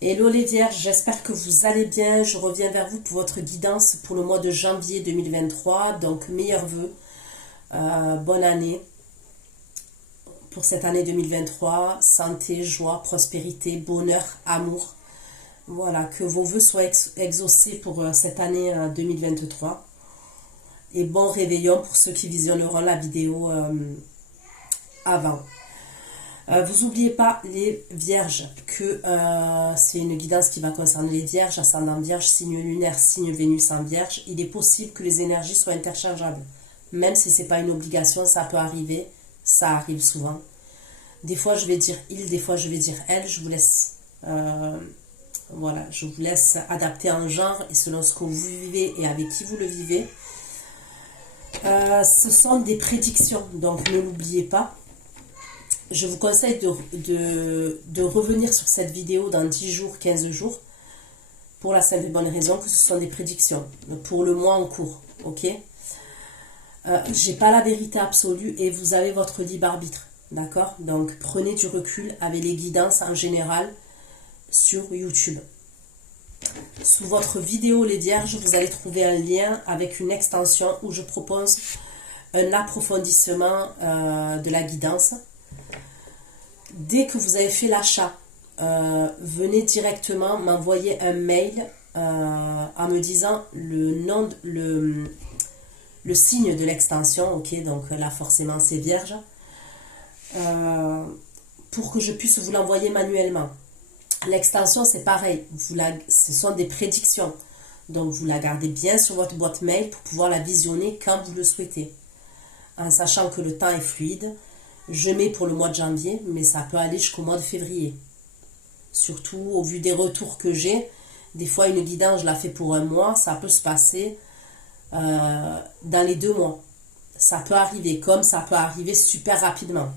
Hello les vierges, j'espère que vous allez bien. Je reviens vers vous pour votre guidance pour le mois de janvier 2023. Donc meilleurs vœux, bonne année pour cette année 2023. Santé, joie, prospérité, bonheur, amour. Voilà, que vos vœux soient exaucés pour cette année 2023. Et bon réveillon pour ceux qui visionneront la vidéo avant. Vous n'oubliez pas les vierges que c'est une guidance qui va concerner les vierges, ascendant vierge, signe lunaire, signe Vénus en vierge. Il est possible que les énergies soient interchangeables. Même si ce n'est pas une obligation, ça peut arriver. Ça arrive souvent. Des fois je vais dire il, des fois je vais dire elle. Je vous laisse, voilà, je vous laisse adapter un genre et selon ce que vous vivez et avec qui vous le vivez. Ce sont des prédictions, donc ne l'oubliez pas. Je vous conseille de revenir sur cette vidéo dans 10 jours, 15 jours, pour la simple et bonne raison que ce sont des prédictions, pour le mois en cours, ok? J'ai pas la vérité absolue et vous avez votre libre arbitre, d'accord? Donc prenez du recul avec les guidances en général sur YouTube. Sous votre vidéo les vierges, vous allez trouver un lien avec une extension où je propose un approfondissement de la guidance. Dès que vous avez fait l'achat, venez directement m'envoyer un mail en me disant le nom, le signe de l'extension, ok, donc là forcément c'est vierge, pour que je puisse vous l'envoyer manuellement. L'extension c'est pareil, ce sont des prédictions, donc vous la gardez bien sur votre boîte mail pour pouvoir la visionner quand vous le souhaitez, en sachant que le temps est fluide. Je mets pour le mois de janvier, mais ça peut aller jusqu'au mois de février. Surtout au vu des retours que j'ai, des fois une guidance je la fais pour un mois, ça peut se passer dans les 2 mois. Ça peut arriver, comme ça peut arriver super rapidement.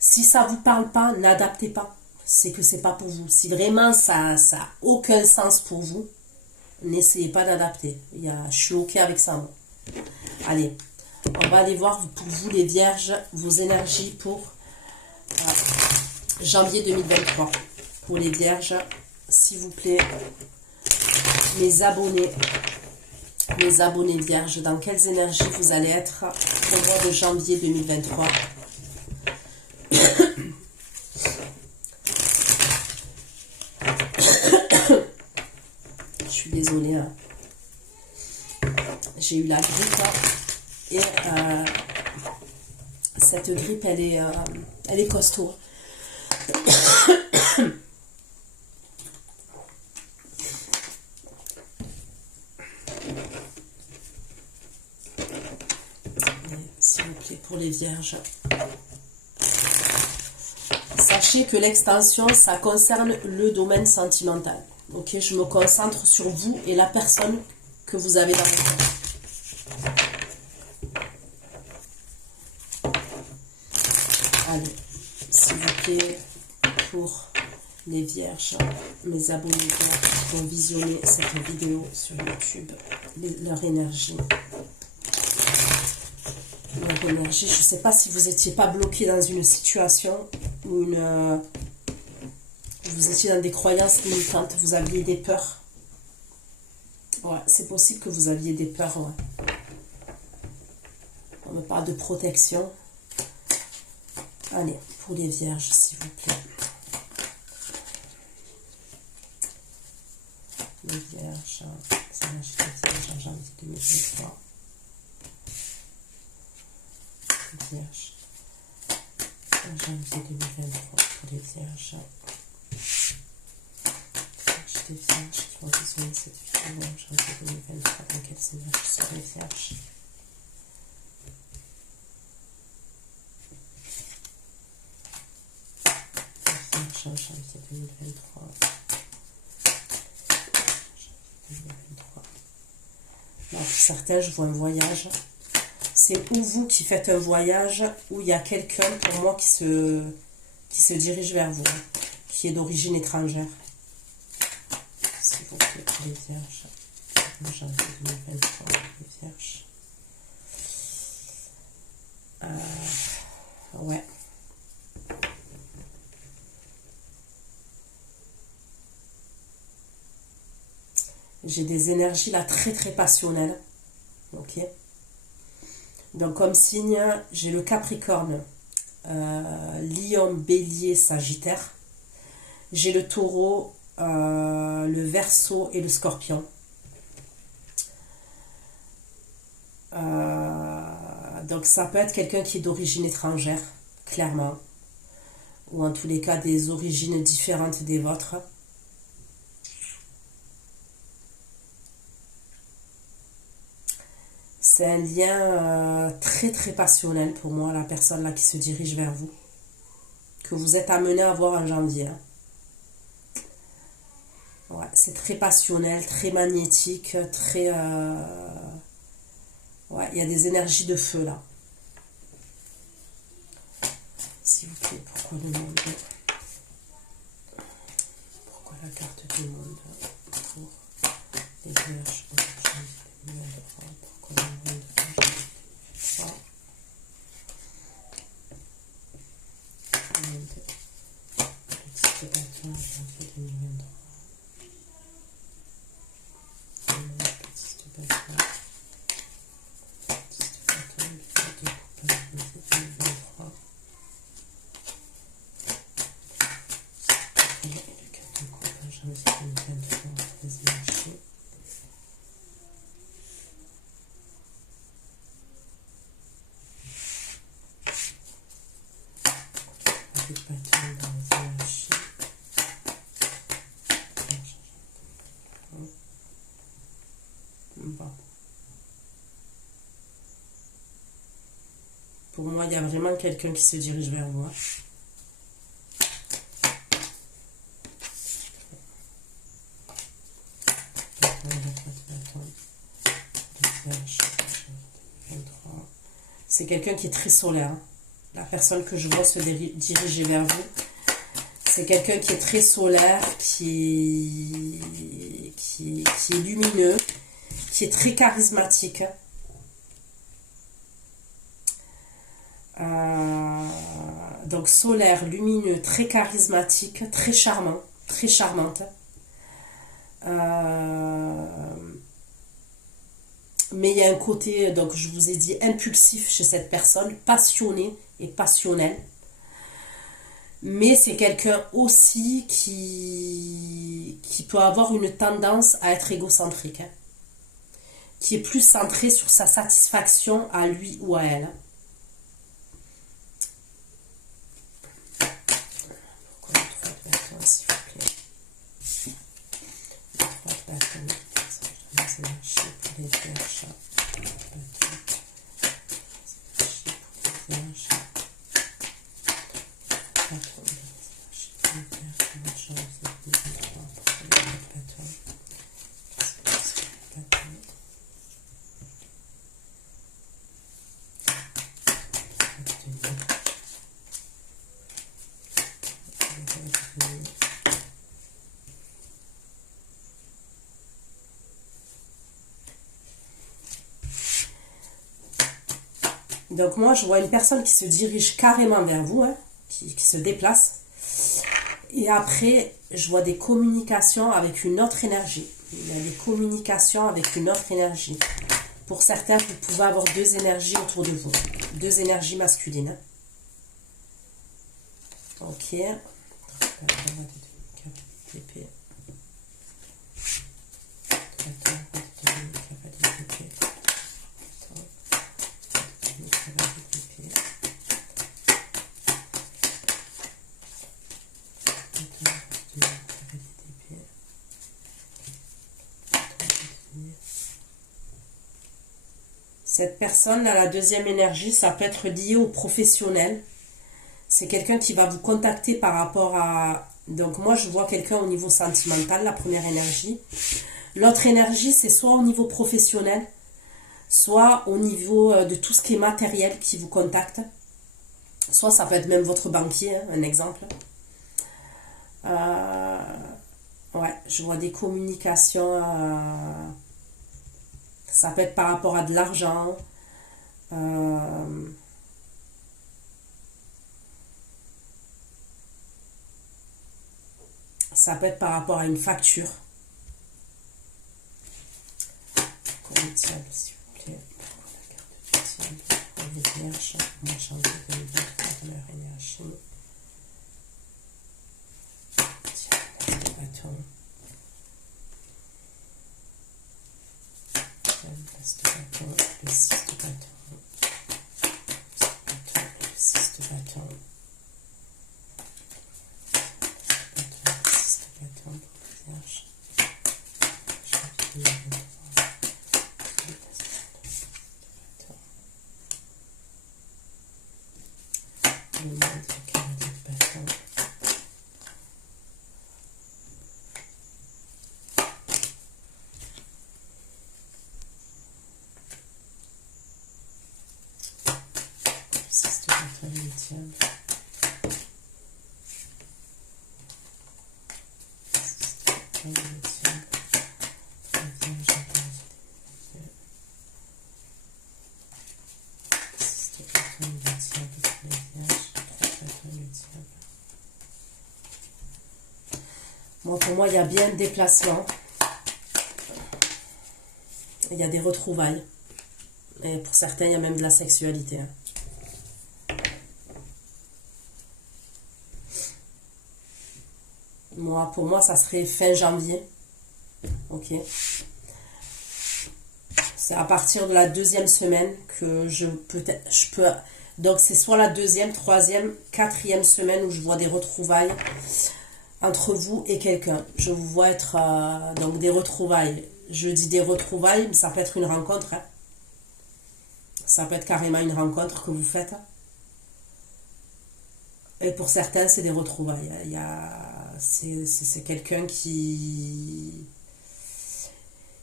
Si ça ne vous parle pas, n'adaptez pas. C'est que c'est pas pour vous. Si vraiment ça n'a aucun sens pour vous, n'essayez pas d'adapter. Je suis ok avec ça, moi. Allez, on va aller voir pour vous les vierges, vos énergies pour janvier 2023. Pour les vierges, s'il vous plaît, mes abonnés vierges, dans quelles énergies vous allez être au mois de janvier 2023? Je suis désolée, hein. J'ai eu la grippe et cette grippe elle est costaud. S'il vous plaît, pour les vierges, sachez que l'extension ça concerne le domaine sentimental. Ok, je me concentre sur vous et la personne que vous avez dans votre vie. Allez, s'il vous plaît, pour les vierges, mes abonnés qui vont visionner cette vidéo sur YouTube, leur énergie. Leur énergie, je ne sais pas si vous n'étiez pas bloqué dans une situation où vous étiez dans des croyances limitantes, vous aviez des peurs. Ouais, c'est possible que vous aviez des peurs, ouais. On me parle de protection. Allez, pour les vierges, s'il vous plaît. Les vierges, c'est l'énergie des vierges en janvier 2023. Les vierges, en janvier 2023, pour les vierges. Les vierges qui vont visionner cette vidéo en janvier 2023, dans quelles énergies sont les vierges? En janvier 2023. Là, pour certains, je vois un voyage. C'est ou vous qui faites un voyage, ou il y a quelqu'un pour moi qui se dirige vers vous, qui est d'origine étrangère. S'il vous plaît, pour les vierges. En janvier 2023, les vierges. Ouais. J'ai des énergies là très très passionnelles. Ok. Donc comme signe, j'ai le Capricorne, Lion, Bélier, Sagittaire. J'ai le Taureau, le Verseau et le Scorpion. Donc ça peut être quelqu'un qui est d'origine étrangère, clairement. Ou en tous les cas des origines différentes des vôtres. C'est un lien très très passionnel pour moi, la personne là qui se dirige vers vous. Que vous êtes amené à voir en janvier. Ouais, c'est très passionnel, très magnétique, très... Ouais, il y a des énergies de feu là. S'il vous plaît, pourquoi le monde? Pourquoi la carte du monde pour les vierges? Pourquoi le monde? Pour moi, il y a vraiment quelqu'un qui se dirige vers moi. C'est quelqu'un qui est très solaire. La personne que je vois se diriger vers vous, c'est quelqu'un qui est très solaire, qui est lumineux, qui est très charismatique. Donc solaire, lumineux, très charismatique, très charmant, très charmante. Mais il y a un côté, donc je vous ai dit, impulsif chez cette personne, passionné et passionnel. Mais c'est quelqu'un aussi qui peut avoir une tendance à être égocentrique. Hein, qui est plus centré sur sa satisfaction à lui ou à elle. Pourquoi le 3 de bâton, s'il vous plaît? Le 3 de bâton, c'est marché pour les vierges. Donc moi, je vois une personne qui se dirige carrément vers vous, hein, qui se déplace. Et après, je vois des communications avec une autre énergie. Il y a des communications avec une autre énergie. Pour certains, vous pouvez avoir deux énergies autour de vous. Deux énergies masculines. Ok. Cette personne, là, la deuxième énergie, ça peut être lié au professionnel. C'est quelqu'un qui va vous contacter par rapport à... Donc moi, je vois quelqu'un au niveau sentimental, la première énergie. L'autre énergie, c'est soit au niveau professionnel, soit au niveau de tout ce qui est matériel qui vous contacte. Soit ça peut être même votre banquier, hein, un exemple. Ouais, je vois des communications... ça peut être par rapport à de l'argent. Ça peut être par rapport à une facture. diable, s'il vous plaît. La carte du diable pour les vierges. Moi, janvier 2023 de leur énergie. Diable, le bâton. Diable, de bâton. Le 6 de bâton. Le 6 de bâton. Le 6 de bâton pour les vierges. Bon, pour moi, il y a bien un déplacement. Il y a des retrouvailles. Et pour certains, il y a même de la sexualité. Moi, pour moi, ça serait fin janvier. Ok. C'est à partir de la deuxième semaine que je peux... Donc, c'est soit la deuxième, troisième, quatrième semaine où je vois des retrouvailles entre vous et quelqu'un. Je vous vois être... donc, des retrouvailles. Je dis des retrouvailles, mais ça peut être une rencontre. Hein. Ça peut être carrément une rencontre que vous faites. Et pour certains, c'est des retrouvailles. C'est quelqu'un qui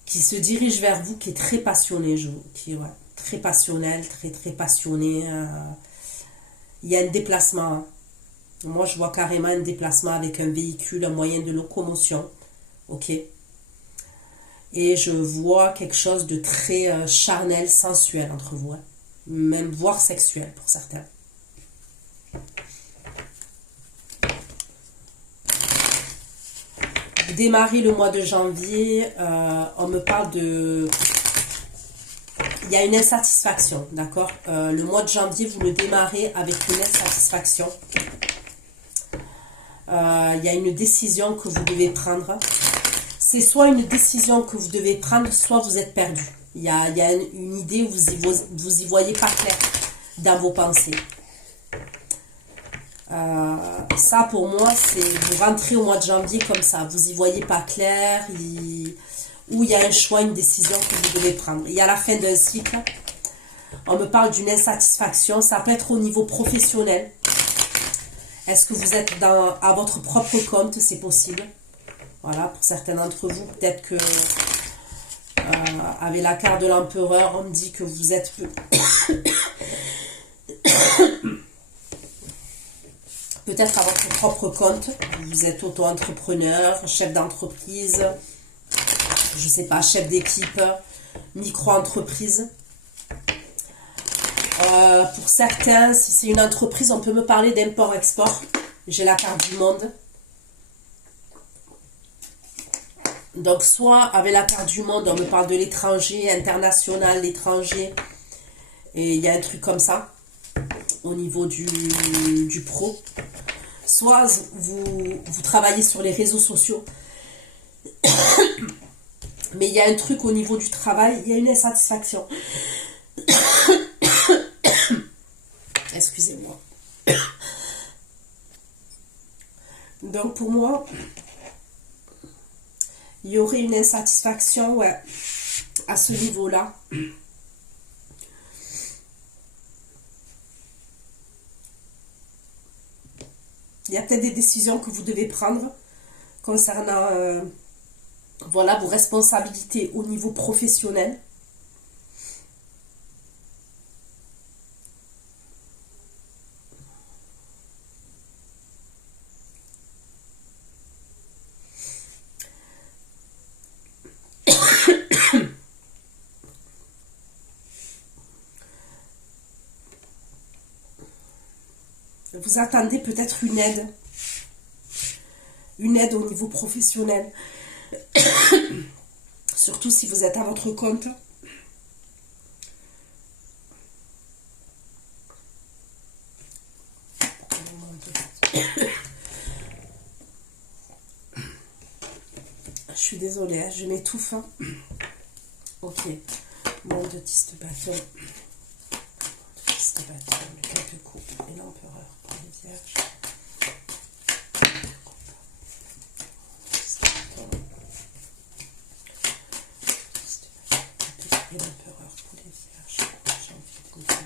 se dirige vers vous, qui est très passionné, qui est très passionnel, très passionné. Il y a un déplacement. Hein. Moi, je vois carrément un déplacement avec un véhicule, un moyen de locomotion. Ok. Et je vois quelque chose de très charnel, sensuel entre vous. Hein. Même voire sexuel pour certains. Démarrer le mois de janvier, on me parle de... Il y a une insatisfaction, d'accord? Le mois de janvier, vous le démarrez avec une insatisfaction. Il y a une décision que vous devez prendre. C'est soit une décision que vous devez prendre, soit vous êtes perdu. Il y a une idée où vous y voyez pas clair dans vos pensées. Ça pour moi, c'est vous rentrez au mois de janvier comme ça, vous y voyez pas clair, ou il y a un choix, une décision que vous devez prendre. Il y a la fin d'un cycle, on me parle d'une insatisfaction, ça peut être au niveau professionnel. Est-ce que vous êtes à votre propre compte? C'est possible. Voilà, pour certains d'entre vous, peut-être que avec la carte de l'empereur, on me dit que vous êtes peut-être à votre propre compte. Vous êtes auto-entrepreneur, chef d'entreprise, je sais pas, chef d'équipe, micro-entreprise. Pour certains, si c'est une entreprise, on peut me parler d'import-export. J'ai la carte du monde. Donc, soit avec la carte du monde, on me parle de l'étranger, international, l'étranger. Et il y a un truc comme ça, au niveau du pro. Soit vous travaillez sur les réseaux sociaux. Mais il y a un truc au niveau du travail, il y a une insatisfaction. Excusez-moi. Donc pour moi, il y aurait une insatisfaction, ouais, à ce niveau-là. Il y a peut-être des décisions que vous devez prendre concernant voilà, vos responsabilités au niveau professionnel. Vous attendez peut-être une aide au niveau professionnel, surtout si vous êtes à votre compte. Je suis désolée, hein, je m'étouffe. Hein. Ok. Monde de 10 de bâton. 10 de bâton, le 4 de coupe et l'empereur pour les vierges. Et l'empereur pour les vierges. Janvier 2022.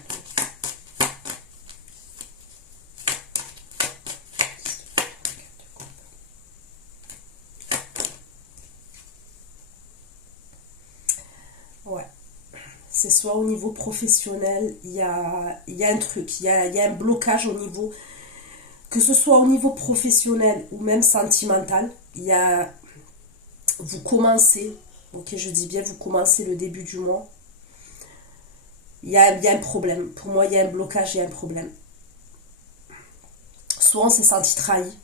Ouais. C'est soit au niveau professionnel, il y a un truc, il y a un blocage au niveau, que ce soit au niveau professionnel ou même sentimental, vous commencez, ok, je dis bien vous commencez le début du mois, il y a un problème. Pour moi, il y a un blocage, il y a un problème. Soit on s'est senti trahi,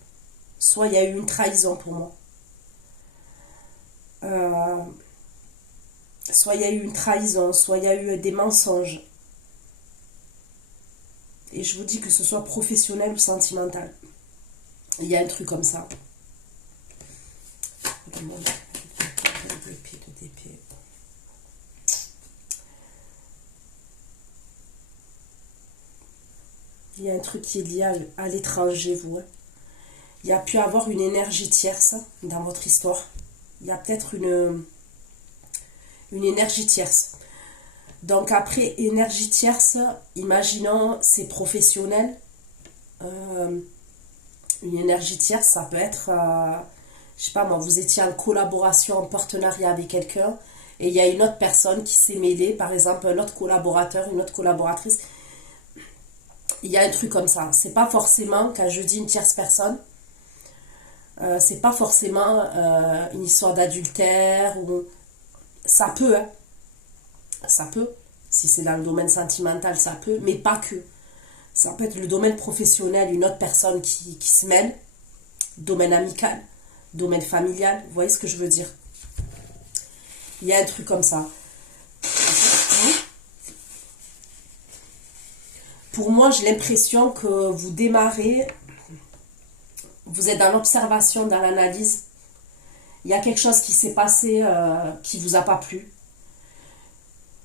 soit il y a eu une trahison pour moi. Soit il y a eu une trahison, soit il y a eu des mensonges. Et je vous dis que ce soit professionnel ou sentimental. Il y a un truc comme ça. Il y a un truc qui est lié à l'étranger, vous. Hein. Il y a pu avoir une énergie tierce dans votre histoire. Il y a peut-être une énergie tierce. Donc après, énergie tierce, imaginons, c'est professionnel. Une énergie tierce, ça peut être, je sais pas moi, vous étiez en collaboration, en partenariat avec quelqu'un, et il y a une autre personne qui s'est mêlée, par exemple un autre collaborateur, une autre collaboratrice. Il y a un truc comme ça. C'est pas forcément, quand je dis une tierce personne, c'est pas forcément une histoire d'adultère, ou ça peut, hein. Ça peut. Si c'est dans le domaine sentimental, ça peut, mais pas que. Ça peut être le domaine professionnel, une autre personne qui se mêle, domaine amical, domaine familial, vous voyez ce que je veux dire? Il y a un truc comme ça. Pour moi, j'ai l'impression que vous démarrez, vous êtes dans l'observation, dans l'analyse. Il y a quelque chose qui s'est passé qui ne vous a pas plu.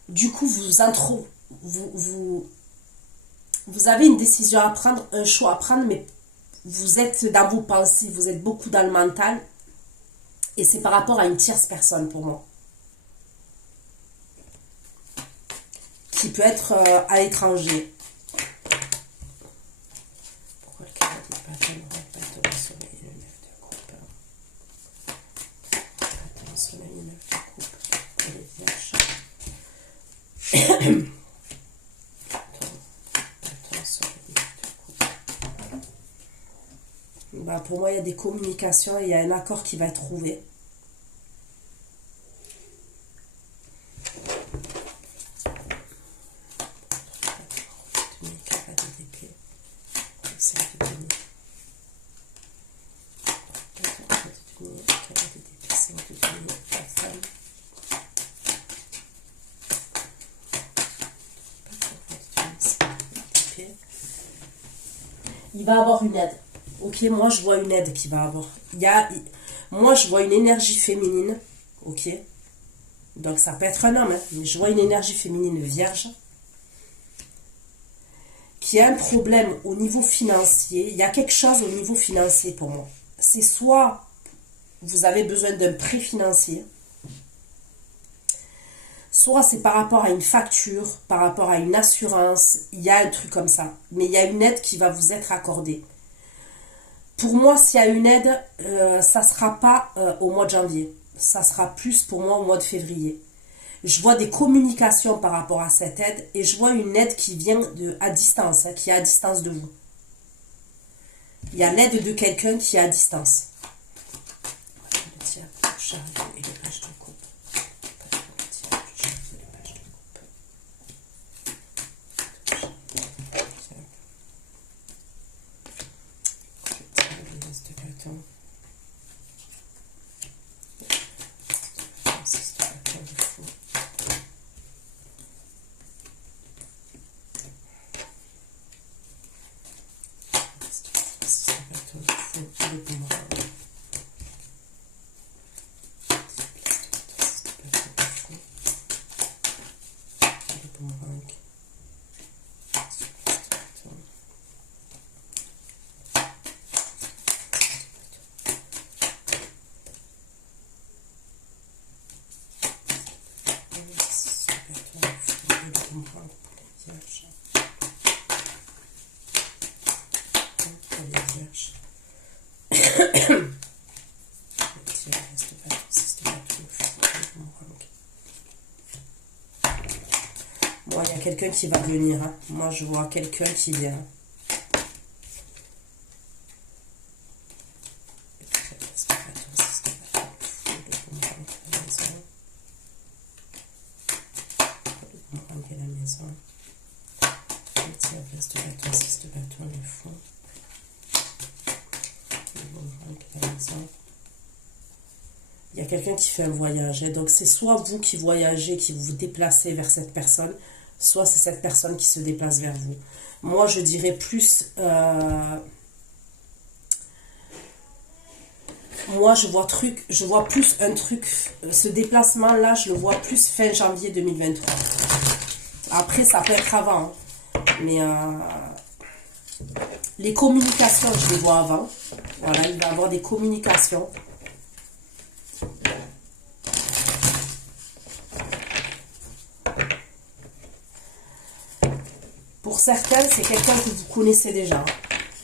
Du coup, vous avez une décision à prendre, un choix à prendre, mais vous êtes dans vos pensées, vous êtes beaucoup dans le mental. Et c'est par rapport à une tierce personne pour moi. Qui peut être à l'étranger. Pourquoi le carré de bâton n'aurait pas de soleil et le 9 de coupe? Bâton, soleil et 9 de coupe pour les vierges. Ben, pour moi, il y a des communications et il y a un accord qui va être trouvé. Il va avoir une aide. Ok, moi je vois une aide qui va avoir. Moi je vois une énergie féminine. Ok. Donc ça peut être un homme, hein, mais je vois une énergie féminine vierge. Qui a un problème au niveau financier. Il y a quelque chose au niveau financier pour moi. C'est soit vous avez besoin d'un prêt financier. Soit c'est par rapport à une facture, par rapport à une assurance. Il y a un truc comme ça. Mais il y a une aide qui va vous être accordée. Pour moi, s'il y a une aide, ça ne sera pas au mois de janvier. Ça sera plus pour moi au mois de février. Je vois des communications par rapport à cette aide et je vois une aide qui vient à distance, hein, qui est à distance de vous. Il y a l'aide de quelqu'un qui est à distance. Bon, il y a quelqu'un qui va venir. Hein. Moi, je vois quelqu'un qui vient. Il y a quelqu'un qui fait un voyage. Et donc, c'est soit vous qui voyagez, qui vous déplacez vers cette personne, soit c'est cette personne qui se déplace vers vous. Moi, je dirais plus... moi, je vois plus un truc... Ce déplacement-là, je le vois plus fin janvier 2023. Après, ça peut être avant. Hein. Mais... les communications, je les vois avant. Voilà, il va y avoir des communications. Pour certains, c'est quelqu'un que vous connaissez déjà.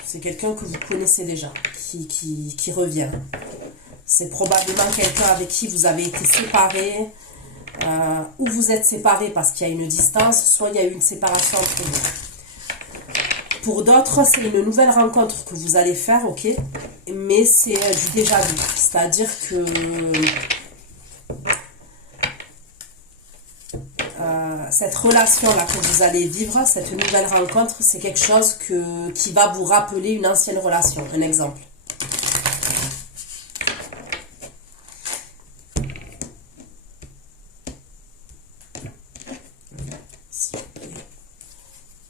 C'est quelqu'un que vous connaissez déjà, qui revient. C'est probablement quelqu'un avec qui vous avez été séparés, ou vous êtes séparés parce qu'il y a une distance, soit il y a eu une séparation entre vous. Pour d'autres, c'est une nouvelle rencontre que vous allez faire, ok? Mais c'est du déjà vu. C'est-à-dire que cette relation-là que vous allez vivre, cette nouvelle rencontre, c'est quelque chose qui va vous rappeler une ancienne relation. Un exemple.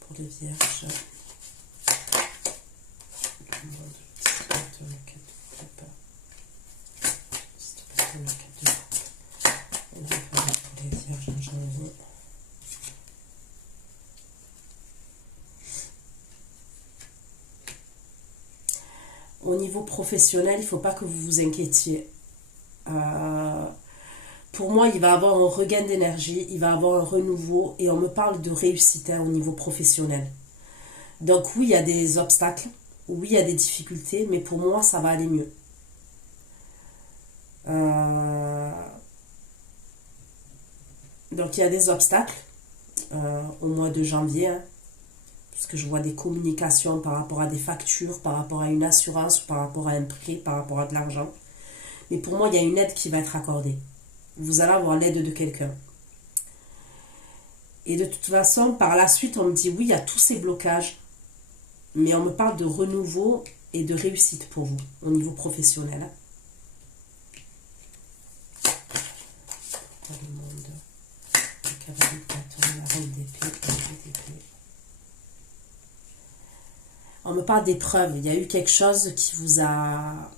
Pour les vierges. Au niveau professionnel, il ne faut pas que vous vous inquiétiez. Pour moi, il va avoir un regain d'énergie, il va avoir un renouveau et on me parle de réussite au niveau professionnel. Donc oui, il y a des obstacles, oui, il y a des difficultés, mais pour moi, ça va aller mieux. Donc il y a des obstacles au mois de janvier, hein, puisque je vois des communications par rapport à des factures, par rapport à une assurance, par rapport à un prêt, par rapport à de l'argent. Mais pour moi, il y a une aide qui va être accordée. Vous allez avoir l'aide de quelqu'un. Et de toute façon, par la suite, on me dit oui, il y a tous ces blocages, mais on me parle de renouveau et de réussite pour vous, au niveau professionnel. Le monde, le cavalier de bâton, la reine d'épée, on me parle d'épreuve. Il y a eu quelque chose qui vous a...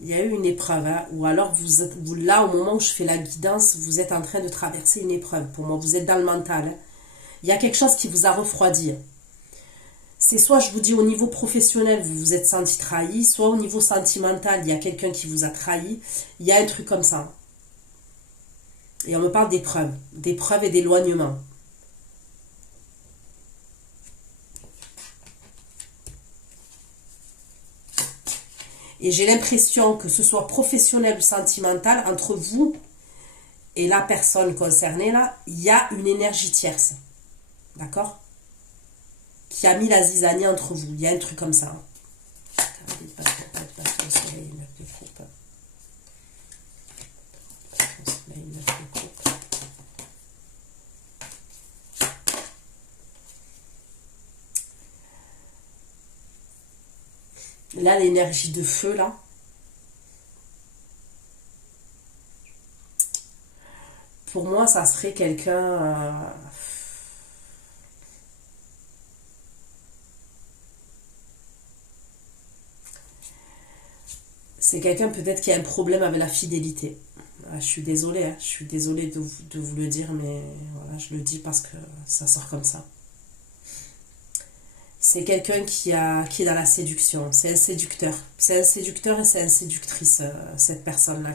Il y a eu une épreuve, hein, ou alors vous, là, au moment où je fais la guidance, vous êtes en train de traverser une épreuve. Pour moi, vous êtes dans le mental. Hein. Il y a quelque chose qui vous a refroidi. C'est soit, je vous dis, au niveau professionnel, vous vous êtes senti trahi, soit au niveau sentimental, il y a quelqu'un qui vous a trahi. Il y a un truc comme ça. Et on me parle d'épreuve et d'éloignement. Et j'ai l'impression que ce soit professionnel ou sentimental, entre vous et la personne concernée, là, il y a une énergie tierce. D'accord? Qui a mis la zizanie entre vous. Il y a un truc comme ça. Là, l'énergie de feu, là. Pour moi, ça serait quelqu'un... c'est quelqu'un peut-être qui a un problème avec la fidélité. Je suis désolée, hein, je suis désolée de vous le dire, mais voilà, je le dis parce que ça sort comme ça. C'est quelqu'un qui est dans la séduction. C'est un séducteur. C'est un séducteur et c'est une séductrice, cette personne-là,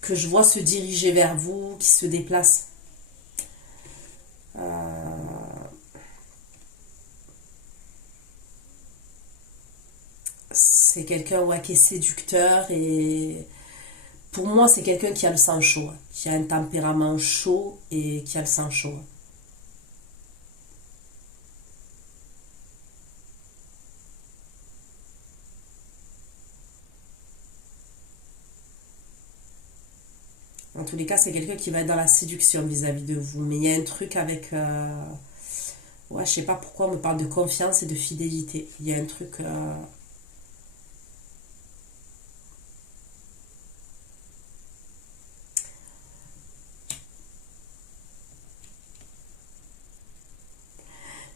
que je vois se diriger vers vous, qui se déplace. C'est quelqu'un ouais, qui est séducteur et pour moi, c'est quelqu'un qui a le sang chaud, hein, qui a un tempérament chaud et qui a le sang chaud. En tous les cas, c'est quelqu'un qui va être dans la séduction vis-à-vis de vous. Mais il y a un truc avec... ouais, je sais pas pourquoi on me parle de confiance et de fidélité. Il y a un truc...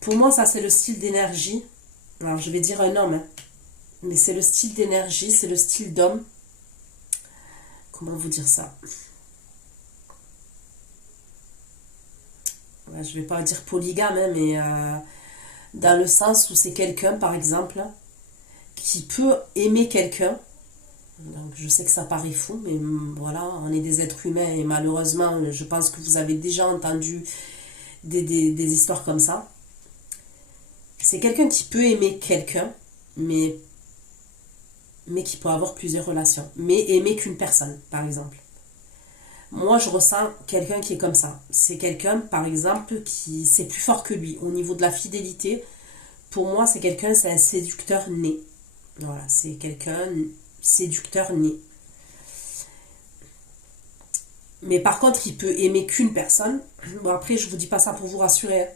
Pour moi, ça, c'est le style d'énergie. Alors, je vais dire un homme, hein, mais c'est le style d'énergie, c'est le style d'homme. Comment vous dire ça? Ouais, je vais pas dire polygame, hein, mais dans le sens où c'est quelqu'un, par exemple, qui peut aimer quelqu'un. Donc, je sais que ça paraît fou, mais voilà, on est des êtres humains et malheureusement, je pense que vous avez déjà entendu des histoires comme ça. C'est quelqu'un qui peut aimer quelqu'un, mais, mais qui peut avoir plusieurs relations. Mais aimer qu'une personne, par exemple. Moi, je ressens quelqu'un qui est comme ça. C'est quelqu'un, par exemple, qui c'est plus fort que lui. Au niveau de la fidélité, pour moi, c'est quelqu'un, c'est un séducteur né. Voilà, c'est quelqu'un séducteur né. Mais par contre, il peut aimer qu'une personne. Bon, après, je vous dis pas ça pour vous rassurer, hein.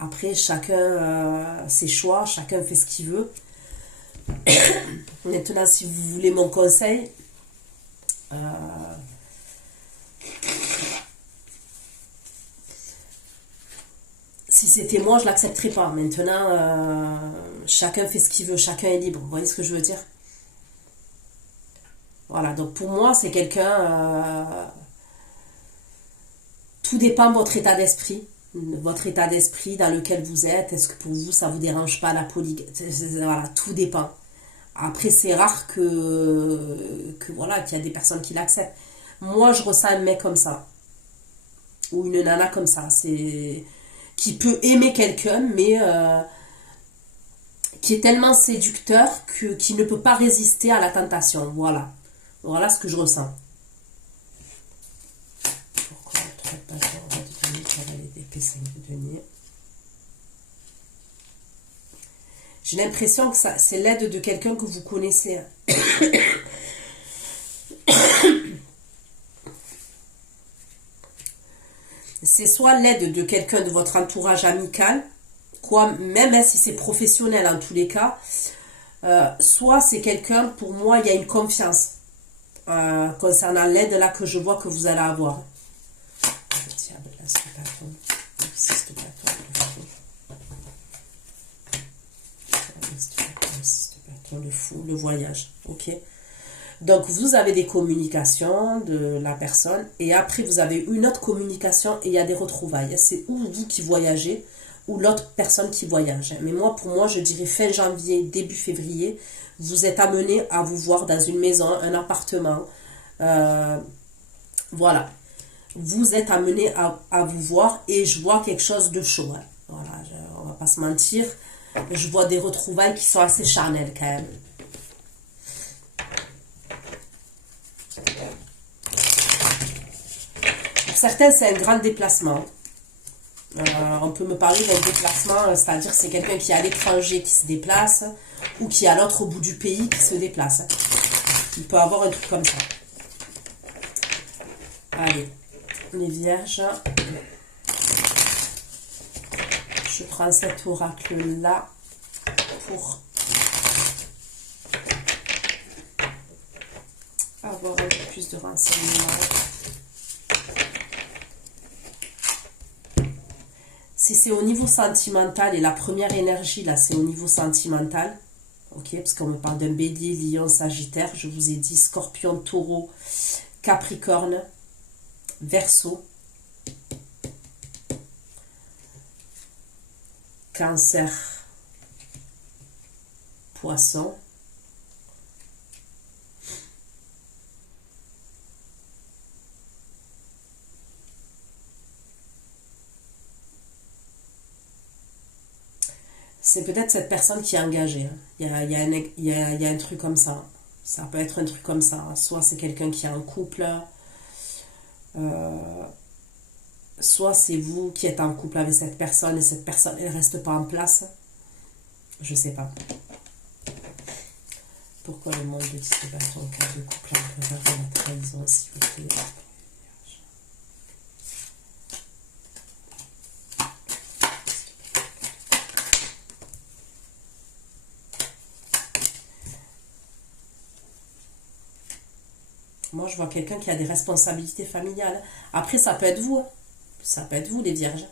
Après, chacun ses choix, chacun fait ce qu'il veut. Maintenant, si vous voulez mon conseil, euh, si c'était moi, je l'accepterais pas. Maintenant, chacun fait ce qu'il veut, chacun est libre. Vous voyez ce que je veux dire? Voilà, donc pour moi, c'est quelqu'un... tout dépend de votre état d'esprit. Votre état d'esprit dans lequel vous êtes. Est-ce que pour vous, ça vous dérange pas la polygamie? Voilà, tout dépend. Après, c'est rare que voilà, qu'il y a des personnes qui l'acceptent. Moi, je ressens un mec comme ça. Ou une nana comme ça. C'est... Qui peut aimer quelqu'un, mais qui est tellement séducteur qu'il ne peut pas résister à la tentation. Voilà. Voilà ce que je ressens. Pourquoi on ne traite pas ça? On va te donner cavalier d'épée 5 de denier. J'ai l'impression que ça, c'est l'aide de quelqu'un que vous connaissez. C'est soit l'aide de quelqu'un de votre entourage amical, quoi, même hein, si c'est professionnel en tous les cas, soit c'est quelqu'un, pour moi, il y a une confiance concernant l'aide là que je vois que vous allez avoir. Le fou, le voyage, ok. Donc vous avez des communications de la personne et après vous avez une autre communication et il y a des retrouvailles. C'est ou vous qui voyagez ou l'autre personne qui voyage. Mais moi, pour moi, je dirais fin janvier, début février, vous êtes amené à vous voir dans une maison, un appartement. Voilà. Vous êtes amené à vous voir et je vois quelque chose de chaud. Hein. Voilà, on va pas se mentir. Je vois des retrouvailles qui sont assez charnelles quand même. Pour certains, c'est un grand déplacement. On peut me parler d'un déplacement, c'est-à-dire c'est quelqu'un qui est à l'étranger qui se déplace ou qui est à l'autre bout du pays qui se déplace. Il peut avoir un truc comme ça. Allez, les vierges. Je prends cet oracle-là pour avoir un peu plus de renseignements. Si c'est au niveau sentimental, et la première énergie, là, c'est au niveau sentimental, ok, parce qu'on me parle d'un bélier, lion, sagittaire, je vous ai dit scorpion, taureau, capricorne, verseau, cancer, poisson, C'est peut-être cette personne qui est engagée, hein. Il y a un truc comme ça. Ça peut être un truc comme ça. Soit c'est quelqu'un qui est en couple, euh, soit c'est vous qui êtes en couple avec cette personne et cette personne, elle reste pas en place. Je sais pas. Pourquoi le monde de 10 de bâton en cas de couple en plein la trahison si vous plaît. Moi, je vois quelqu'un qui a des responsabilités familiales. Après, ça peut être vous, hein. Ça peut être vous, les vierges.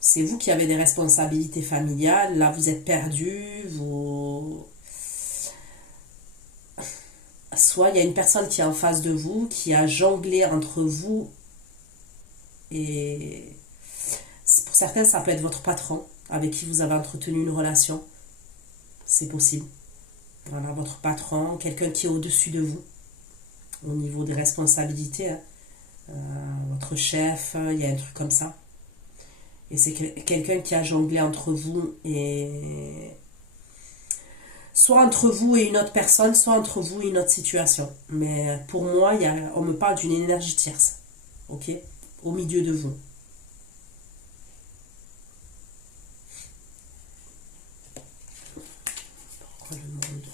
C'est vous qui avez des responsabilités familiales. Là, vous êtes perdu. Soit il y a une personne qui est en face de vous, qui a jonglé entre vous et... Pour certains, ça peut être votre patron avec qui vous avez entretenu une relation. C'est possible. Voilà, votre patron, quelqu'un qui est au-dessus de vous, au niveau des responsabilités, hein. Votre chef, il y a un truc comme ça. Et c'est quelqu'un qui a jonglé entre vous et... Soit entre vous et une autre personne, soit entre vous et une autre situation. Mais pour moi, on me parle d'une énergie tierce. Ok? Au milieu de vous. Pourquoi le monde?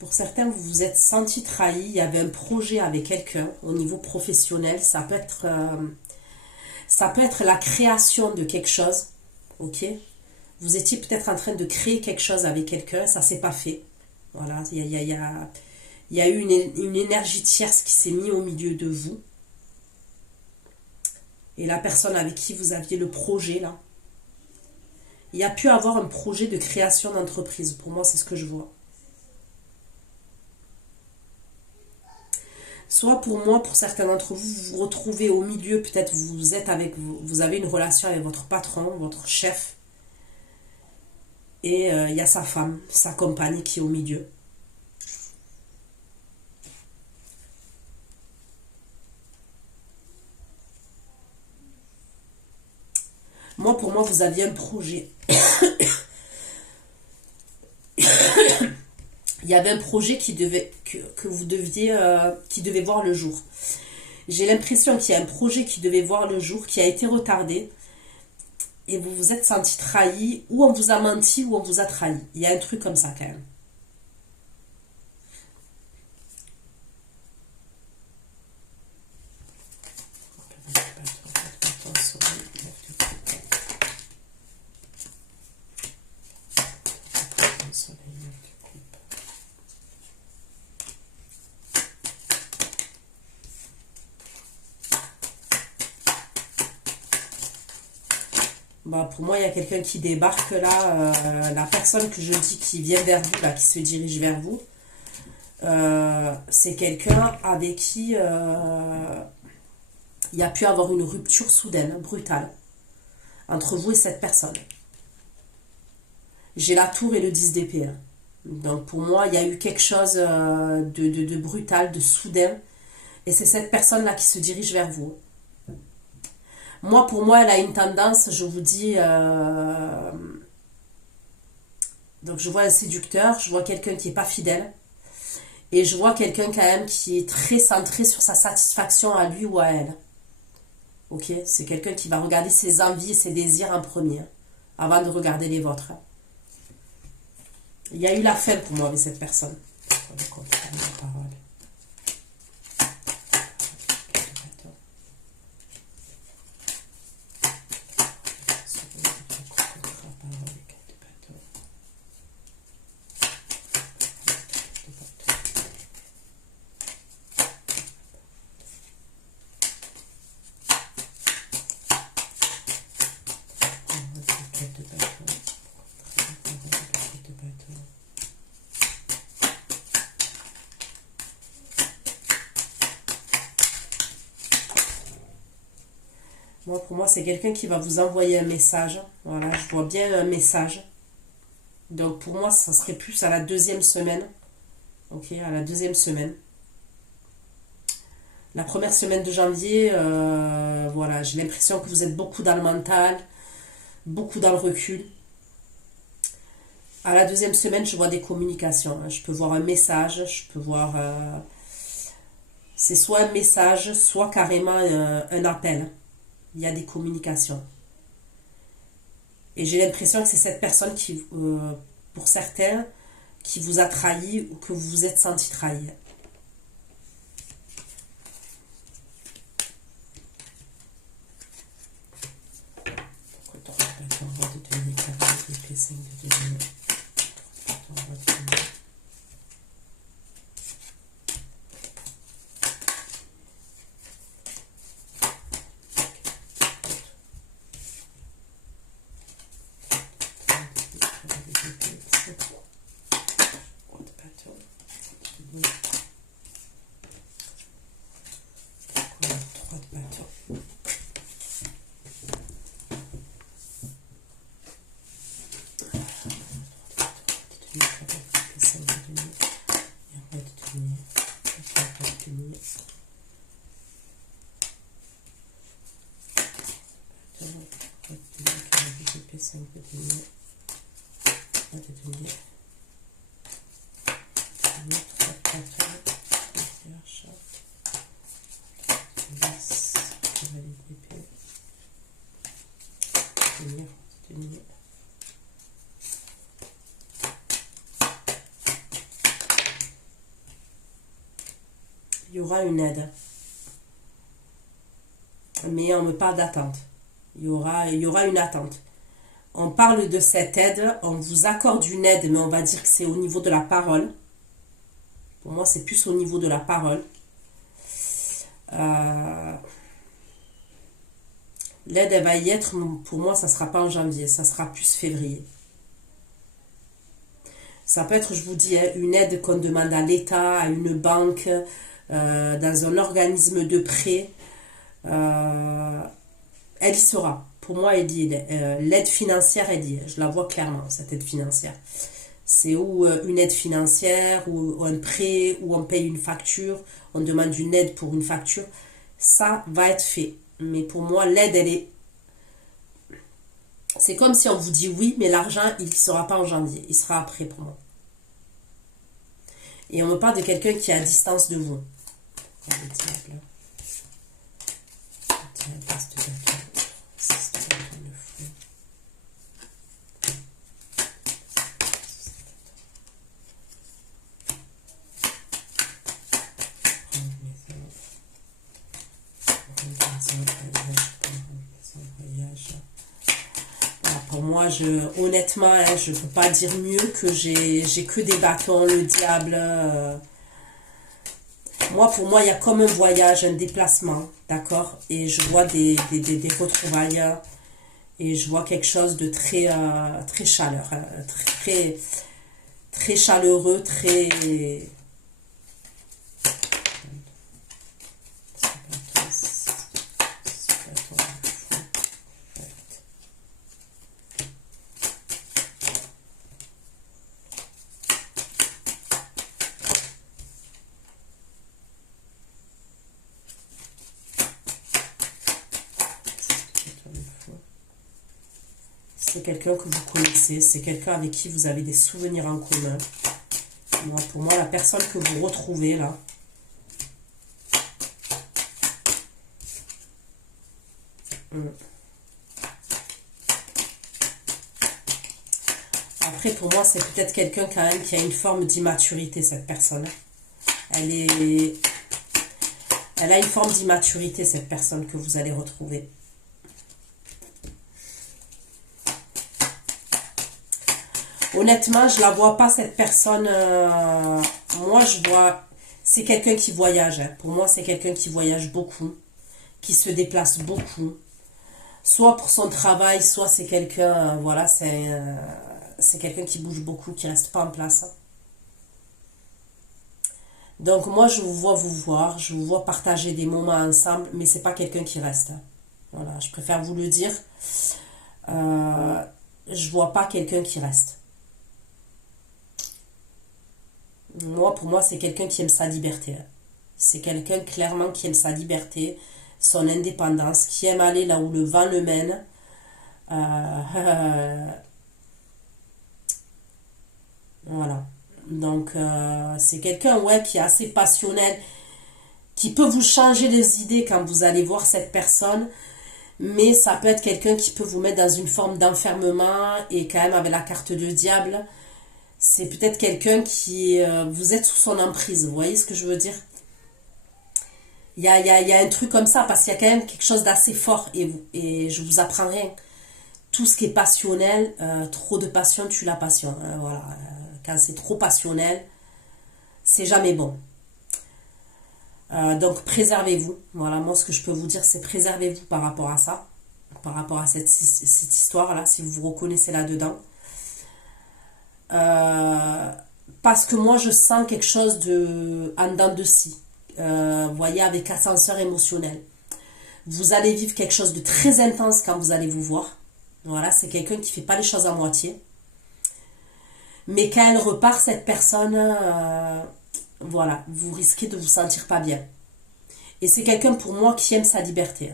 Pour certains, vous vous êtes senti trahi, il y avait un projet avec quelqu'un au niveau professionnel, ça peut être la création de quelque chose, ok? Vous étiez peut-être en train de créer quelque chose avec quelqu'un, ça s'est pas fait. Voilà, il y a eu une énergie tierce qui s'est mise au milieu de vous. Et la personne avec qui vous aviez le projet, là, il y a pu avoir un projet de création d'entreprise. Pour moi, c'est ce que je vois. Soit pour moi, pour certains d'entre vous, vous vous retrouvez au milieu, peut-être vous avez une relation avec votre patron, votre chef, et il y a sa femme, sa compagne qui est au milieu. Pour moi, vous aviez un projet. Il y avait un projet qui devait voir le jour. J'ai l'impression qu'il y a un projet qui devait voir le jour, qui a été retardé, et vous vous êtes senti trahi, ou on vous a menti, ou on vous a trahi. Il y a un truc comme ça quand même. Pour moi, il y a quelqu'un qui débarque là. La personne que je dis qui vient vers vous, là, qui se dirige vers vous, c'est quelqu'un avec qui il y a pu avoir une rupture soudaine, brutale, entre vous et cette personne. J'ai la tour et le 10 d'épée, hein. Donc pour moi, il y a eu quelque chose de brutal, de soudain. Et c'est cette personne-là qui se dirige vers vous. Pour moi, elle a une tendance, je vous dis... donc je vois un séducteur, je vois quelqu'un qui n'est pas fidèle. Et je vois quelqu'un quand même qui est très centré sur sa satisfaction à lui ou à elle. Ok? C'est quelqu'un qui va regarder ses envies et ses désirs en premier, hein, avant de regarder les vôtres. Il y a eu la fin pour moi avec cette personne. Pour moi, c'est quelqu'un qui va vous envoyer un message. Voilà, je vois bien un message. Donc pour moi, ça serait plus à la deuxième semaine. Ok, à la deuxième semaine. La première semaine de janvier, voilà, j'ai l'impression que vous êtes beaucoup dans le mental, beaucoup dans le recul. À la deuxième semaine, je vois des communications. Je peux voir un message, je peux voir... c'est soit un message, soit carrément un appel. Il y a des communications. Et j'ai l'impression que c'est cette personne qui, pour certains, qui vous a trahi ou que vous vous êtes senti trahi. Il y aura une aide. Mais on me parle d'attente. Il y aura une attente. On parle de cette aide, on vous accorde une aide, mais on va dire que c'est au niveau de la parole. Pour moi, c'est plus au niveau de la parole. L'aide, elle va y être, pour moi, ça ne sera pas en janvier, ça sera plus février. Ça peut être, je vous dis, une aide qu'on demande à l'État, à une banque, dans un organisme de prêt. Elle y sera. Pour moi, elle y est. L'aide financière, elle y est. Je la vois clairement, cette aide financière. C'est ou une aide financière, ou un prêt, ou on paye une facture, on demande une aide pour une facture. Ça va être fait. Mais pour moi, l'aide, elle est... C'est comme si on vous dit oui, mais l'argent, il ne sera pas en janvier. Il sera après pour moi. Et on me parle de quelqu'un qui est à distance de vous. Pour moi, honnêtement, je ne peux pas dire mieux que j'ai que des bâtons, le diable. Moi, pour moi, il y a comme un voyage, un déplacement, d'accord? Et je vois des retrouvailles et je vois quelque chose de très, très chaleureux, très, très chaleureux, très... C'est quelqu'un que vous connaissez, c'est quelqu'un avec qui vous avez des souvenirs en commun. Pour moi, la personne que vous retrouvez là, après, pour moi, c'est peut-être quelqu'un quand même qui a une forme d'immaturité, cette personne. Elle a une forme d'immaturité, cette personne que vous allez retrouver. Honnêtement, je la vois pas, cette personne. Moi, je vois... C'est quelqu'un qui voyage. Pour moi, c'est quelqu'un qui voyage beaucoup, qui se déplace beaucoup. Soit pour son travail, soit c'est quelqu'un... voilà, c'est quelqu'un qui bouge beaucoup, qui reste pas en place. Donc moi, je vous vois vous voir, je vous vois partager des moments ensemble, mais c'est pas quelqu'un qui reste. Voilà, je préfère vous le dire. Je vois pas quelqu'un qui reste. Pour moi, c'est quelqu'un qui aime sa liberté. C'est quelqu'un clairement qui aime sa liberté, son indépendance, qui aime aller là où le vent le mène. Voilà. Donc, c'est quelqu'un, ouais, qui est assez passionnel, qui peut vous changer les idées quand vous allez voir cette personne, mais ça peut être quelqu'un qui peut vous mettre dans une forme d'enfermement, et quand même avec la carte de diable, c'est peut-être quelqu'un qui, vous êtes sous son emprise, vous voyez ce que je veux dire? Il y a un truc comme ça, parce qu'il y a quand même quelque chose d'assez fort, et je vous apprends rien. Tout ce qui est passionnel, trop de passion tue la passion, hein, voilà. Quand c'est trop passionnel, c'est jamais bon. Donc préservez-vous. Voilà, moi ce que je peux vous dire, c'est préservez-vous par rapport à ça, par rapport à cette histoire-là, si vous vous reconnaissez là-dedans. Parce que moi je sens quelque chose de en dents de scie. Vous voyez, avec ascenseur émotionnel. Vous allez vivre quelque chose de très intense quand vous allez vous voir. Voilà, c'est quelqu'un qui ne fait pas les choses à moitié. Mais quand elle repart, cette personne, voilà, vous risquez de vous sentir pas bien. Et c'est quelqu'un pour moi qui aime sa liberté.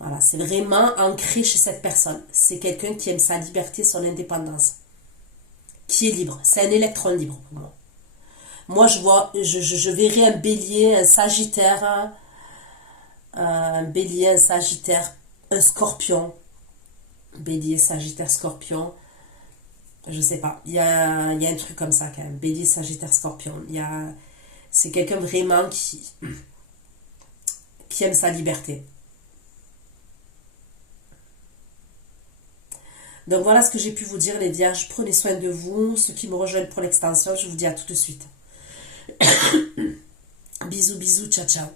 Voilà, c'est vraiment ancré chez cette personne. C'est quelqu'un qui aime sa liberté, son indépendance. Qui est libre. C'est un électron libre pour moi. Moi, je verrais un bélier, un sagittaire, un sagittaire, un scorpion. Bélier, sagittaire, scorpion. Je sais pas, il y a un truc comme ça quand même. Bélier, Sagittaire, Scorpion. C'est quelqu'un vraiment qui aime sa liberté. Donc voilà ce que j'ai pu vous dire, les vierges. Prenez soin de vous. Ceux qui me rejoignent pour l'extension, je vous dis à tout de suite. Bisous, bisous, ciao, ciao.